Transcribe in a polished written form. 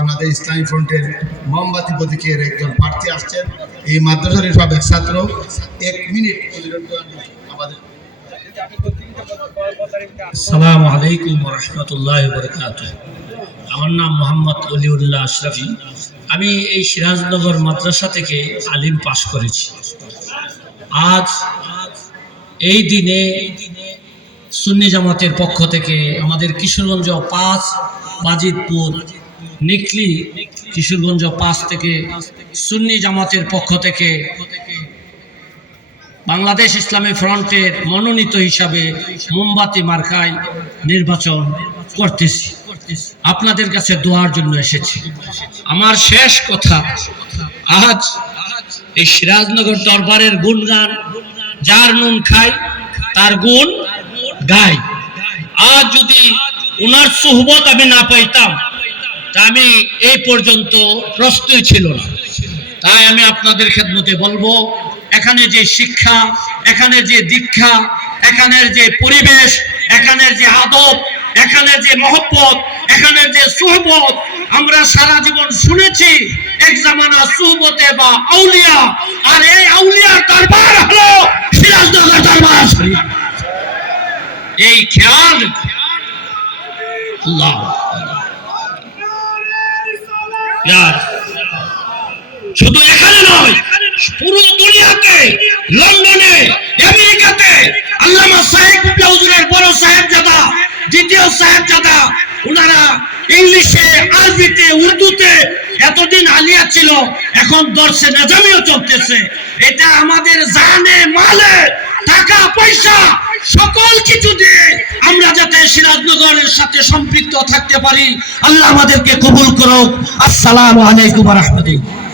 বাংলাদেশ ইসলামী ফ্রন্টের মোমবাতি প্রতীকের একজন প্রার্থী আসছেন। এই মাদ্রাসার সব এক ছাত্র। 1 মিনিট আমাদের। আসসালামু আলাইকুম ওয়া রাহমাতুল্লাহি ওয়া বারাকাতুহু। আমার নাম মোহাম্মদ অলিউল্লাহ আশরাফি। আমি এই সিরাজনগর মাদ্রাসা থেকে আলিম পাশ করেছি। আজ এই দিনে সুন্নি জামাতের পক্ষ থেকে আমাদের কিশোরগঞ্জ 5 বাজিতপুর নিকলি কিশোরগঞ্জ 5 থেকে সুন্নি জামাতের পক্ষ থেকে বাংলাদেশ ইসলামী ফ্রন্টের মনোনীত হিসাবে মোমবাতি মার্কায় নির্বাচন করতেছি। আপনাদের কাছে দোয়ার জন্য এসেছি। আমার শেষ কথা, আজ এই সিরাজনগর দরবারের গুণগান, যার নুন খাই তার গুণ গাই। আজ যদি উনার সুহবত আমি না পাইতাম তা আমি এই পর্যন্ত প্রস্তুত ছিল না। তাই আমি আপনাদের খেদমতে বলবো, এখানে যে শিক্ষা, এখানে যে দীক্ষা, এখানের যে পরিবেশ, এখানের যে আদব, এখানের যে মহব্বত, এখানের যে সুহবত আমরা সারা জীবন শুনেছি। এক জামানা সুহবতে বা আউলিয়া, আর এই আউলিয়ার দরবার হলো সিরাজনগর দরবার শরীফ। এই খেয়াল আল্লাহ শুধু এখানে নয়, পুরো দুনিয়াতে, লন্ডনে, আমেরিকাতে আল্লামা সাহেব হুজুরের বড় সাহেবজাদা, দ্বিতীয় সাহেবজাদা, ওনারা ইংলিশে, আরবিতে, উর্দুতে এতদিন আলিয়া ছিল, এখন দর্শে নিজামিও চলতেছে। এটা আমাদের জানে মালে, টাকা পয়সা সকল কিছু দিয়ে আমরা যাতে সিরাজনগরের সাথে সম্পৃক্ত থাকতে পারি, আল্লাহ আমাদেরকে কবুল করুক। আসসালামু আলাইকুম ওয়া রাহমাতুল্লাহ।